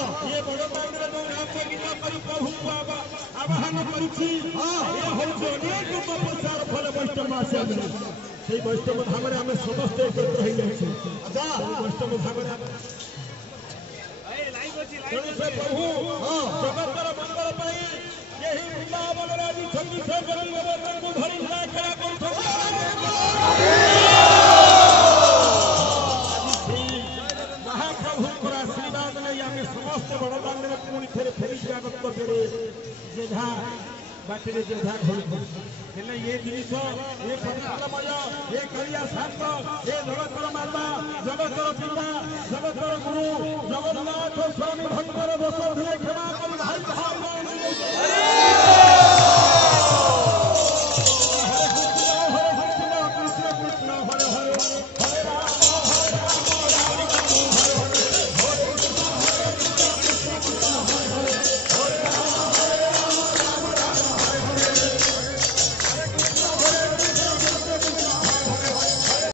ये बड़ दांडे जो नाम गीता करी प्रभु बाबा आवाहन करिछि ये होछ अनेक तपस्यार फल वैष्णव आश्रम से वैष्णव धाम रे हमें समस्त एकत्र होई जाछि अच्छा वैष्णव धाम रे प्रभु जगतर मंगल पाई यही वृंदावन राजी छंदी से गरीब को धरि खेला महाप्रभु आशीर्वाद नहीं आम समस्त बड़दान में पुणी थे फेरी स्वागत करे जेझा बाटे जेझा घर ये जिनिस ये पवित्रमय ये कलिया शास्त्र ये जगतर माता जगतर पिता जगतर गुरु जगन्नाथ स्वामी भक्तर दोष क्षमा कर भाई भाई